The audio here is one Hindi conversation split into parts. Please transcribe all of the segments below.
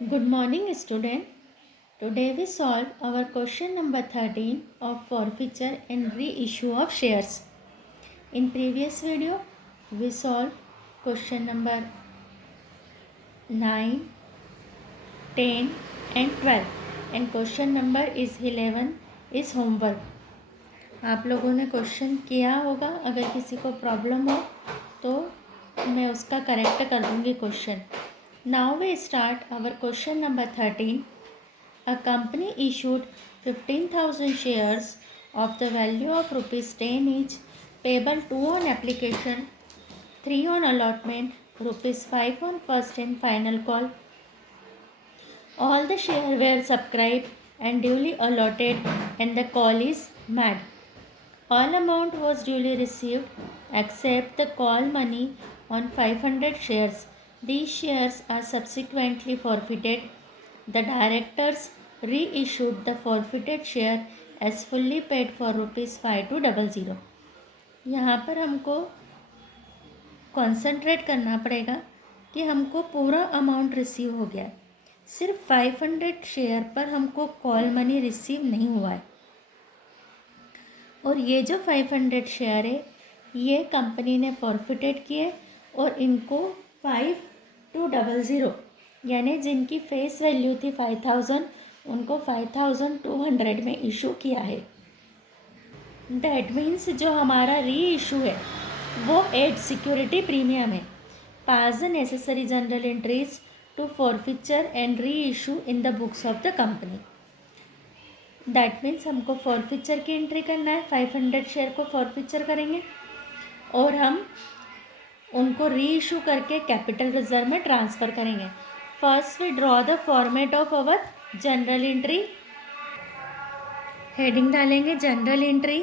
Good morning, student. Today we solve our question number 13 of forfeiture and reissue of shares. In previous video, we solved question number 9, 10 and 12 and question number is 11 is homework. आप लोगों ने क्वेश्चन किया होगा. अगर किसी को प्रॉब्लम हो तो मैं उसका करेक्ट कर दूँगी question. Now we start our question number 13. A company issued 15,000 shares of the value of rupees 10 each, payable 2 on application, 3 on allotment, rupees 5 on first and final call. All the shares were subscribed and duly allotted and the call is made. All amount was duly received except the call money on 500 shares. These shares are subsequently forfeited. The directors reissued the forfeited share as fully paid for rupees 5200. यहाँ पर हमको कॉन्सेंट्रेट करना पड़ेगा कि हमको पूरा अमाउंट रिसीव हो गया है. सिर्फ 500 शेयर पर हमको कॉल मनी रिसीव नहीं हुआ है. और ये जो 500 शेयर है ये कंपनी ने फॉरफिटेड किए और इनको 5200 यानी जिनकी फेस वैल्यू थी 5000 उनको 5200 में इशू किया है. दैट मीन्स जो हमारा री इशू है वो 8 सिक्योरिटी प्रीमियम है. Pass the necessary journal entries to forfeiture and reissue in the books of the company. That means हमको फॉरफिचर की एंट्री करना है. 500 शेयर को फॉरफिचर करेंगे और हम उनको री इशू करके कैपिटल रिजर्व में ट्रांसफ़र करेंगे. First we draw the format of our journal entry. Heading डालेंगे journal entry.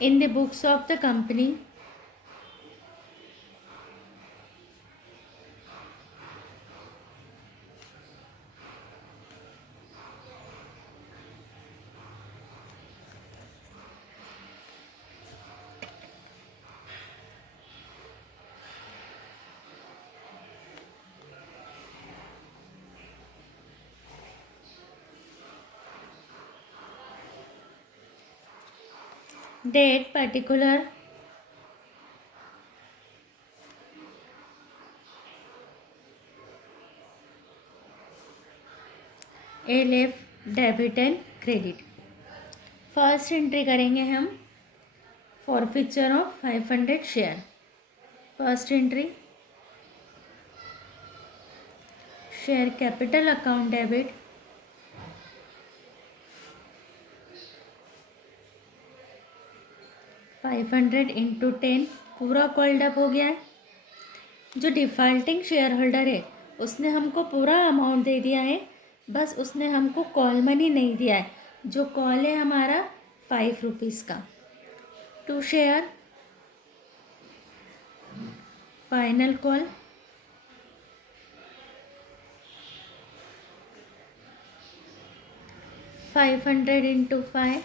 In the books of the company date particular LF debit and credit. First entry करेंगे हम forfeiture of 500 share. First entry share capital account debit 500 into 10 पूरा कॉल्ड अप हो गया है. जो डिफ़ॉल्टिंग शेयर होल्डर है उसने हमको पूरा अमाउंट दे दिया है, बस उसने हमको कॉल मनी नहीं दिया है. जो कॉल है हमारा 5 रुपीज़ का. 2 share final call 500 into 5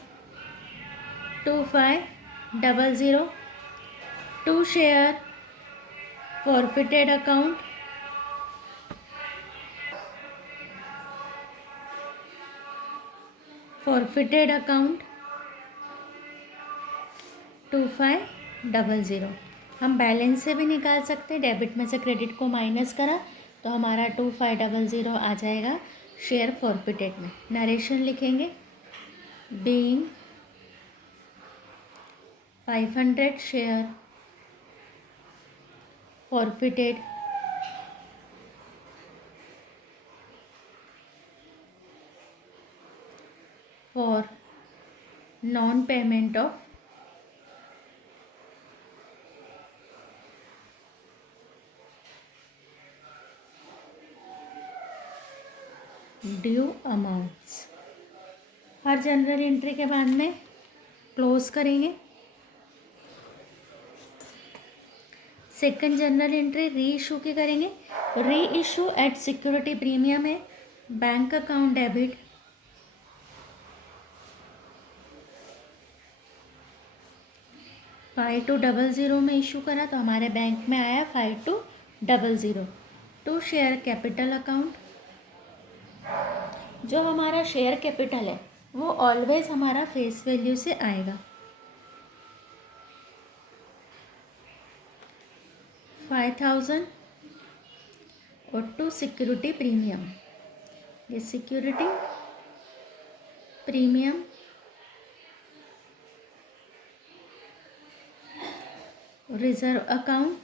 2500. 2 share forfeited account forfeited account 2500. हम बैलेंस से भी निकाल सकते हैं. डेबिट में से क्रेडिट को माइनस करा तो हमारा 2500 आ जाएगा शेयर फॉरफिटेड में. नरेशन लिखेंगे being 500 share forfeited for non-payment of due amounts. Her general entry के बाद में क्लोज करेंगे. सेकंड जनरल एंट्री री इशू की करेंगे. री इशू एट सिक्योरिटी प्रीमियम है. बैंक अकाउंट डेबिट 5200 में इशू करा तो हमारे बैंक में आया 5200। टू शेयर कैपिटल अकाउंट, जो हमारा शेयर कैपिटल है वो ऑलवेज हमारा फेस वैल्यू से आएगा। 5000 और टू सिक्योरिटी प्रीमियम, ये security premium reserve account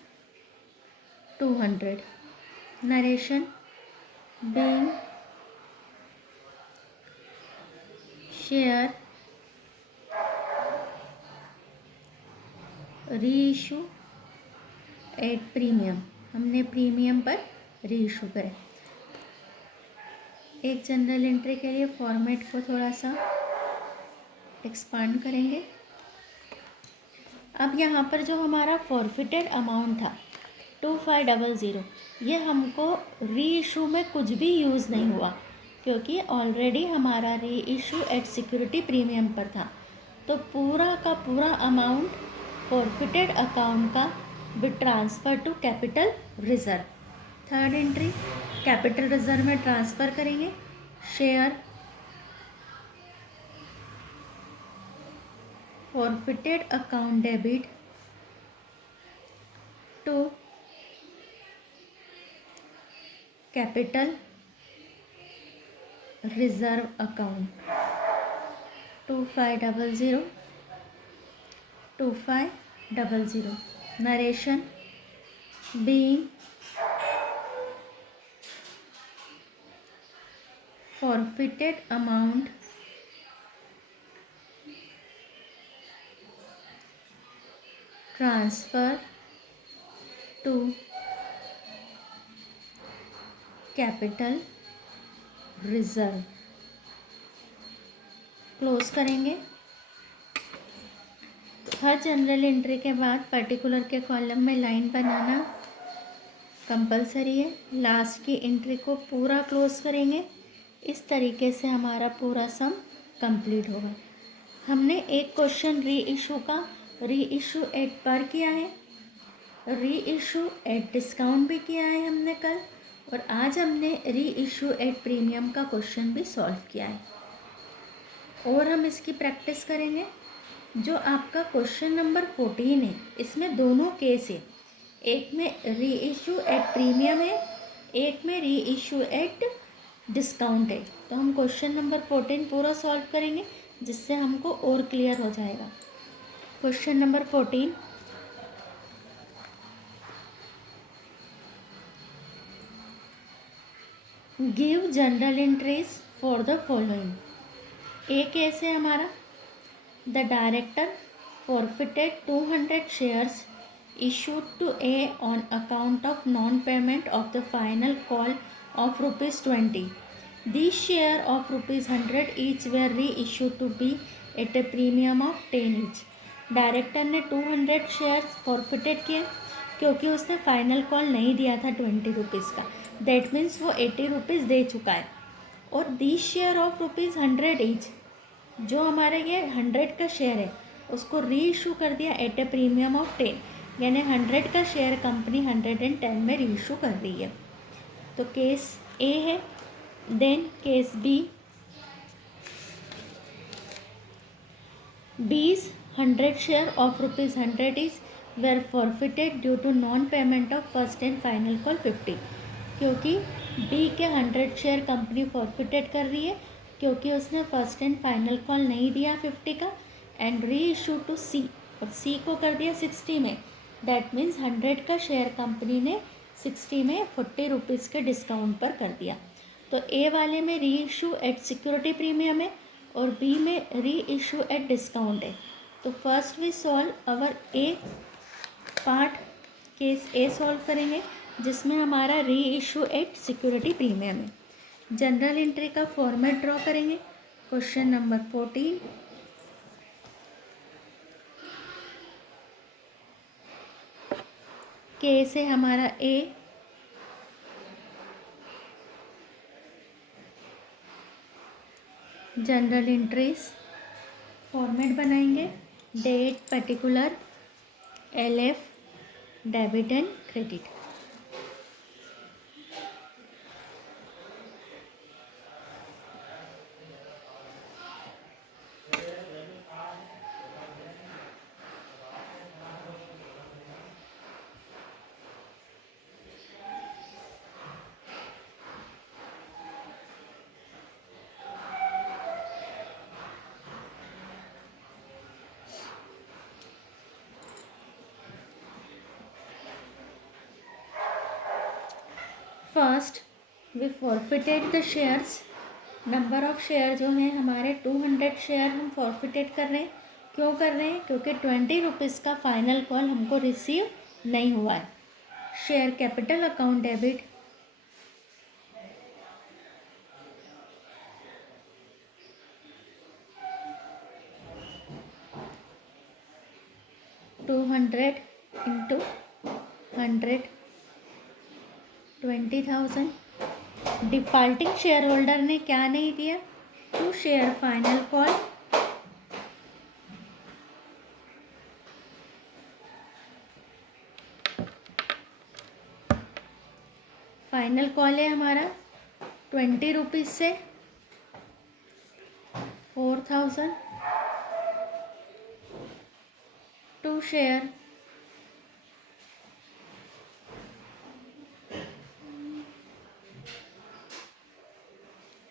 200। Narration being share reissue at premium, हमने प्रीमियम पर रीइशू करे। एक जनरल एंट्री के लिए फॉर्मेट को थोड़ा सा एक्सपांड करेंगे। अब यहाँ पर जो हमारा फॉरफिटेड अमाउंट था 2500, ये हमको री इशू में कुछ भी यूज़ नहीं हुआ क्योंकि ऑलरेडी हमारा reissue at security premium पर था। तो पूरा का पूरा अमाउंट फॉरफिटेड अकाउंट का with transfer to capital reserve. Third entry capital reserve में ट्रांसफ़र करेंगे। Share forfeited account debit to capital reserve account 2500 2500। narration being forfeited amount transfer to capital reserve. Close करेंगे। हर जनरल एंट्री के बाद पर्टिकुलर के कॉलम में लाइन बनाना कंपलसरी है। लास्ट की एंट्री को पूरा क्लोज करेंगे। इस तरीके से हमारा पूरा सम कंप्लीट होगा। हमने एक क्वेश्चन री इशू का री इशू एट पर किया है, री इशू एट डिस्काउंट भी किया है हमने कल, और आज हमने री इशू एट प्रीमियम का क्वेश्चन भी सॉल्व किया है। और हम इसकी प्रैक्टिस करेंगे। जो आपका क्वेश्चन नंबर 14 है, इसमें दोनों केस है। एक में री इशू एट प्रीमियम है, एक में री इशू एट डिस्काउंट है। तो हम क्वेश्चन नंबर 14 पूरा सॉल्व करेंगे जिससे हमको और क्लियर हो जाएगा। Question number 14, give general entries for the following. A case है हमारा, the director forfeited 200 shares issued to A on account of non-payment of the final call of ₹20. These share of ₹100 each were reissued to B at a premium of 10 each. Director ने 200 शेयर्स फॉरफिटेड किए क्योंकि उसने फाइनल कॉल नहीं दिया था 20 रुपीज़ का। दैट मीन्स वो 80 रुपीज़ दे चुका है। और दी शेयर ऑफ ₹100 ईच, जो हमारे ये 100 का शेयर है उसको री इशू कर दिया एट ए प्रीमियम ऑफ 10, यानी 100 का शेयर कंपनी 110 में री इशू कर रही है। तो केस ए है। देन केस बी, बीज 100 share of ₹100 is were forfeited due to non payment of first and final call 50, क्योंकि बी के 100 शेयर कंपनी फॉरफिटेड कर रही है क्योंकि उसने फर्स्ट एंड फाइनल कॉल नहीं दिया 50 का, एंड री इशू टू सी, और सी को कर दिया 60 में। दैट मीन्स 100 का शेयर कंपनी ने 60 में 40 रुपीज़ के डिस्काउंट पर कर दिया। तो ए वाले में री इशू एट सिक्योरिटी प्रीमियम है और बी में री इशू एट डिस्काउंट है। तो first we solve our A part, case A solve करेंगे जिसमें हमारा reissue at security premium है। जनरल एंट्री का फॉर्मेट ड्रॉ करेंगे। क्वेश्चन नंबर 14, केस है हमारा ए, जनरल एंट्रीज फॉर्मेट बनाएंगे। Date, particular, LF debit and credit. First we forfeited the shares. Number of share जो हैं हमारे 200 शेयर हम फॉरफिटेड कर रहे हैं। क्यों कर रहे हैं? क्योंकि 20 रुपीज़ का फाइनल कॉल हमको रिसीव नहीं हुआ है। Share capital account debit 200 into 100 20,000। Defaulting share holder ने क्या नहीं दिया? 2 share final call. Final call है हमारा 20 रुपीज़ से 4,000। 2 share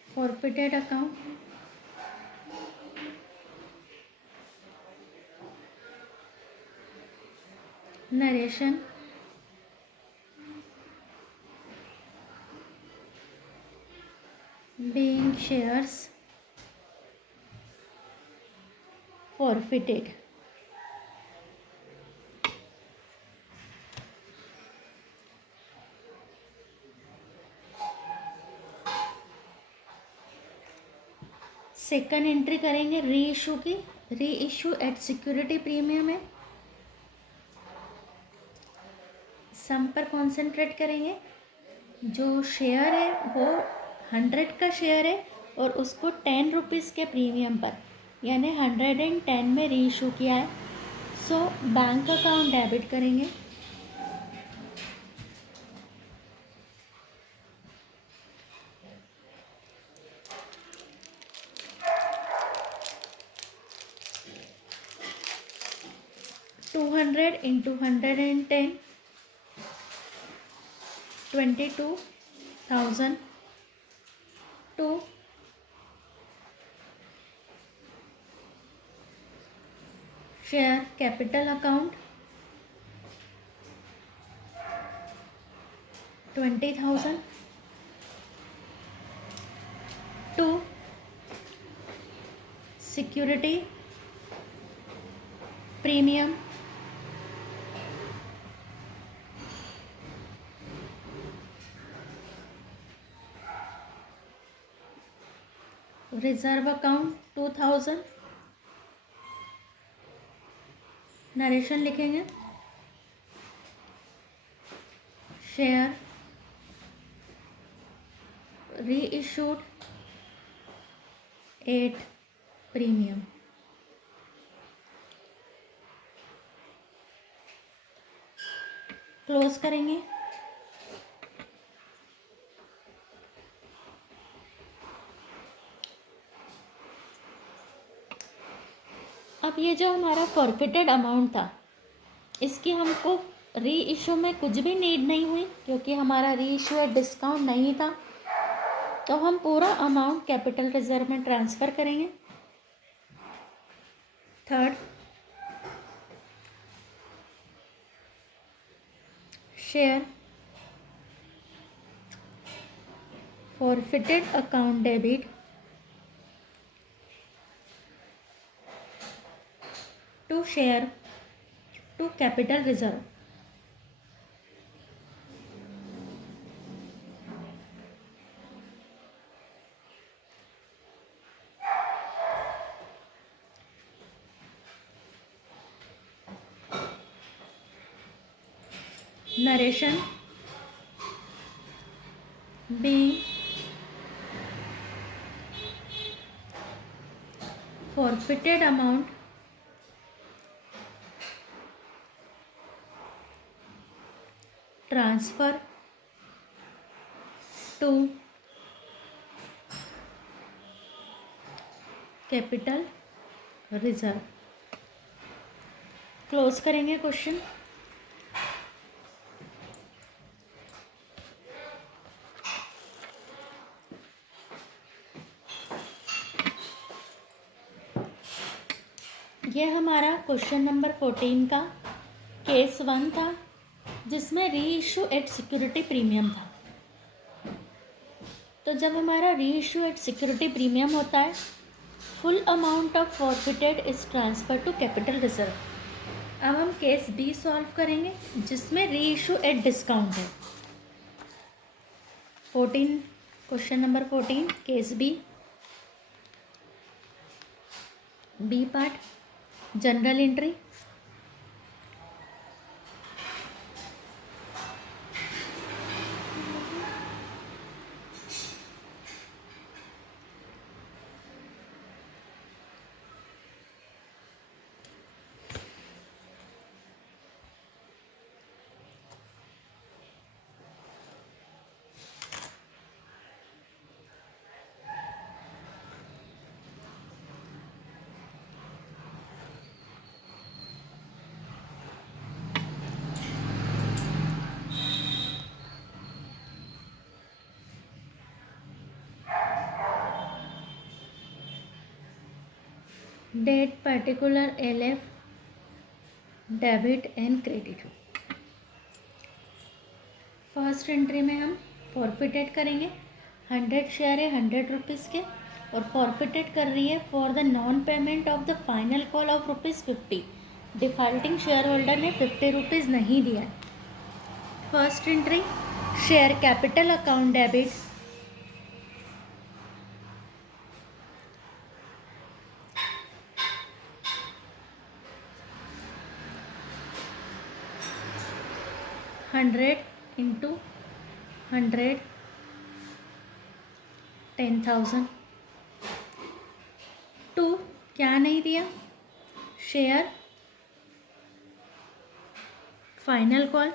forfeited account. Narration being shares forfeited। Second entry करेंगे री इशू की। री इशू एट सिक्योरिटी प्रीमियम है। सम पर कॉन्सेंट्रेट करेंगे। जो शेयर है वो 100 का शेयर है और उसको 10 रुपीज़ के प्रीमियम पर यानी 110 में री इशू किया है। सो बैंक अकाउंट डेबिट करेंगे। To 100 into 110 22,000 to share capital account 20,000 to security premium reserve account 2,000। Narration लिखेंगे। Share reissued 8 premium. Close करेंगे। अब ये जो हमारा फॉरफिटेड अमाउंट था इसकी हमको री इशू में कुछ भी नीड नहीं हुई क्योंकि हमारा री इशू है डिस्काउंट नहीं था। तो हम पूरा अमाउंट कैपिटल रिजर्व में ट्रांसफ़र करेंगे। Third share forfeited account debit to share to capital reserve. Narration being forfeited amount transfer to capital reserve. Close करेंगे क्वेश्चन। ये हमारा क्वेश्चन नंबर 14 का केस 1 था, जिसमें री इशू एट सिक्योरिटी प्रीमियम था। तो जब हमारा reissue at security premium होता है, full amount of forfeited is transfer to capital reserve. अब हम केस बी सॉल्व करेंगे, जिसमें री इशू एट डिस्काउंट है। 14 question number 14 case B part general entry. Date particular LF debit and credit. First entry में हम फॉरफिटेड करेंगे। 100 शेयर है 100 रुपीज़ के, और फॉरफिटेड कर रही है for the non payment of the final call of ₹50। Defaulting share holder ने 50 रुपीज़ नहीं दिया है। First entry share capital account debit 100 into 100 10,000। To क्या नहीं दिया, share final call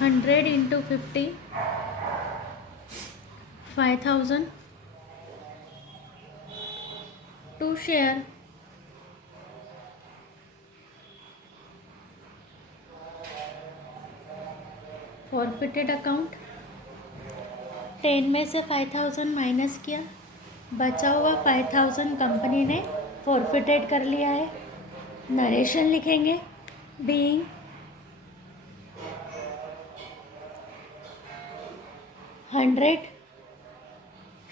hundred into 50 5,000। To share forfeited account. 10 में से 5,000 माइनस किया, बचा हुआ 5,000 कंपनी ने फॉरफिटेड कर लिया है। नरेशन लिखेंगे being hundred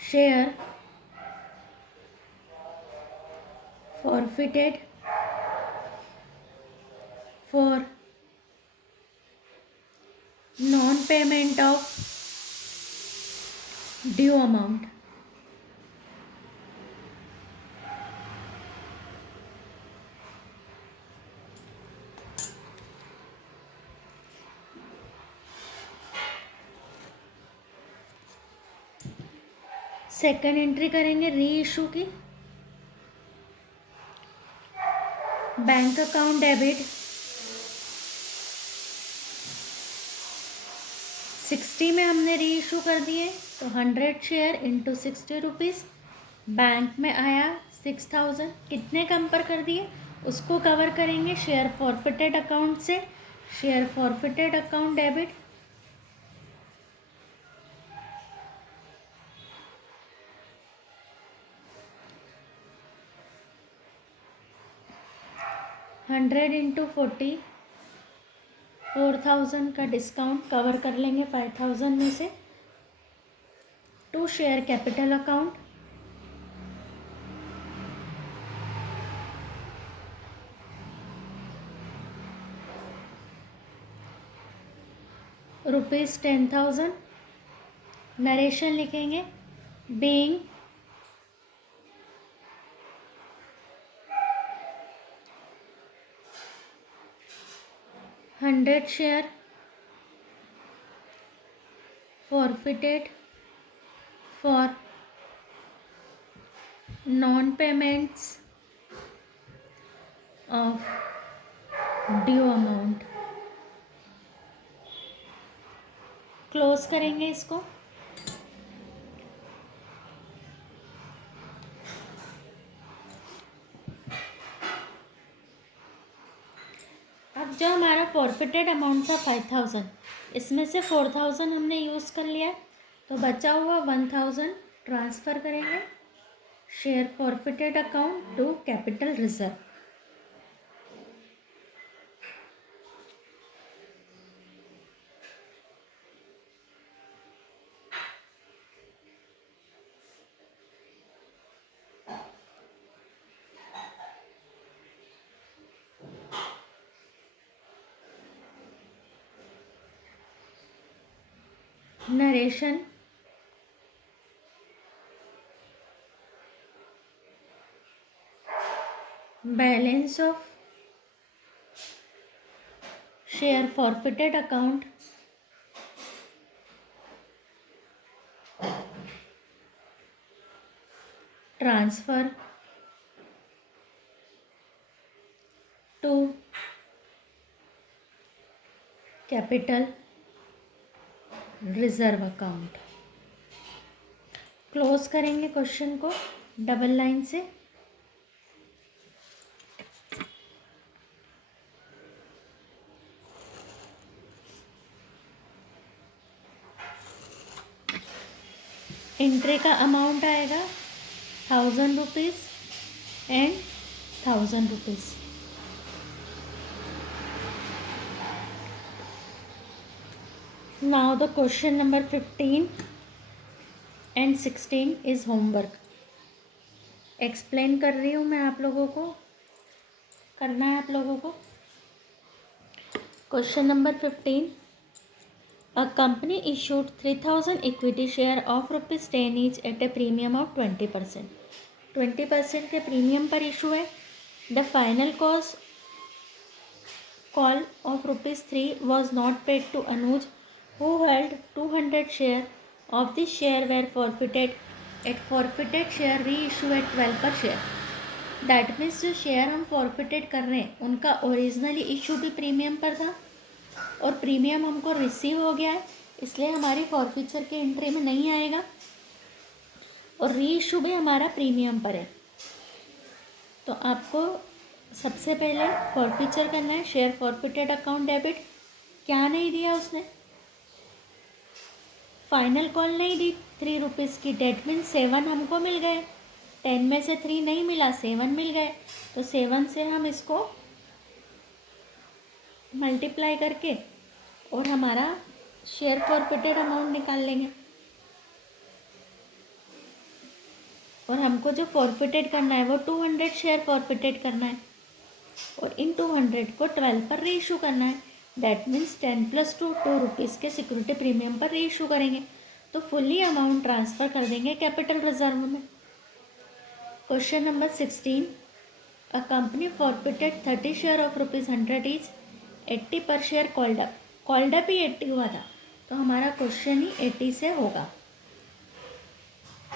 share forfeited for non-payment of due amount। Second entry करेंगे री इशू की। बैंक अकाउंट डेबिट 60 में हमने री इशू कर दिए, तो 100 शेयर इंटू 60 रुपीज़। बैंक में आया 6,000, कितने कम पर कर दिए उसको कवर करेंगे शेयर फॉरफिटेड अकाउंट से। Share forfeited account debit 100 into 40 4,000 का डिस्काउंट कवर कर लेंगे 5,000 में से। To share capital account ₹10,000। Narration लिखेंगे being hundred share forfeited for non-payments of due amount. Close करेंगे इसको। अब जो हमारा फॉरफिटेड अमाउंट था 5000, इसमें से 4000 हमने यूज़ कर लिया, तो बचा हुआ 1000 ट्रांसफ़र करेंगे share forfeited account to capital reserve. Narration balance of share forfeited account transfer to capital reserve account. Close करेंगे क्वेश्चन को डबल लाइन से। एंट्री का अमाउंट आएगा 1000 rupees and 1000 rupees. Now the question number 15 and 16 is homework. Explain कर रही हूँ मैं, आप लोगों को करना है। आप लोगों को question number 15, a company issued 3000 equity share of ₹10 each at a premium of 20%। 20% के प्रीमियम पर इशू है। The final call of ₹3 was not paid to Anuj who held 200 share of this share were forfeited at forfeited share reissue at 12 per share। That means जो शेयर हम फॉरफिटेड कर रहे हैं उनका ओरिजिनली इशू भी प्रीमियम पर था और प्रीमियम हमको रिसीव हो गया है, इसलिए हमारी फॉरफिचर के एंट्री में नहीं आएगा और री इशू भी हमारा प्रीमियम पर है। तो आपको सबसे पहले फॉरफिचर करना है। शेयर फॉरफिटेड अकाउंट डेबिट, क्या नहीं दिया उसने, फाइनल कॉल नहीं दी 3 रुपीज़ की। डेट मीन 7 हमको मिल गए, 10 में से 3 नहीं मिला, 7 मिल गए। तो 7 से हम इसको मल्टीप्लाई करके और हमारा शेयर फॉरफिटेड अमाउंट निकाल लेंगे। और हमको जो फॉरफिटेड करना है वो 200 शेयर फॉरफिटेड करना है और इन 200 को 12 पर री इशू करना है। दैट मीन्स 10 + 2 2 रुपीज़ के सिक्योरिटी प्रीमियम पर री इशू करेंगे, तो फुल्ली अमाउंट ट्रांसफ़र कर देंगे कैपिटल रिजर्व में। Question number 16, a company forfeited 30 share of ₹100 each 80 पर शेयर कॉल्ड अप ही 80 हुआ था, तो हमारा क्वेश्चन ही 80 से होगा।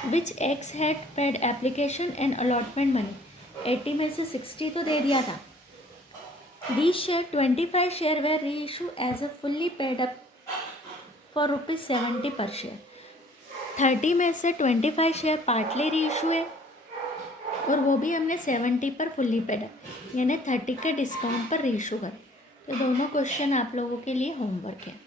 Which X had paid application and allotment money. 80 में से 60 तो दे दिया था। These share 25 share were reissue as a fully paid up for ₹70 per share। 30 में से 25 शेयर पार्टली री इशू है और वो भी हमने 70 पर फुल्ली पेड है, यानी 30 के डिस्काउंट पर री इशू कर। तो दोनों क्वेश्चन आप लोगों के लिए होमवर्क है।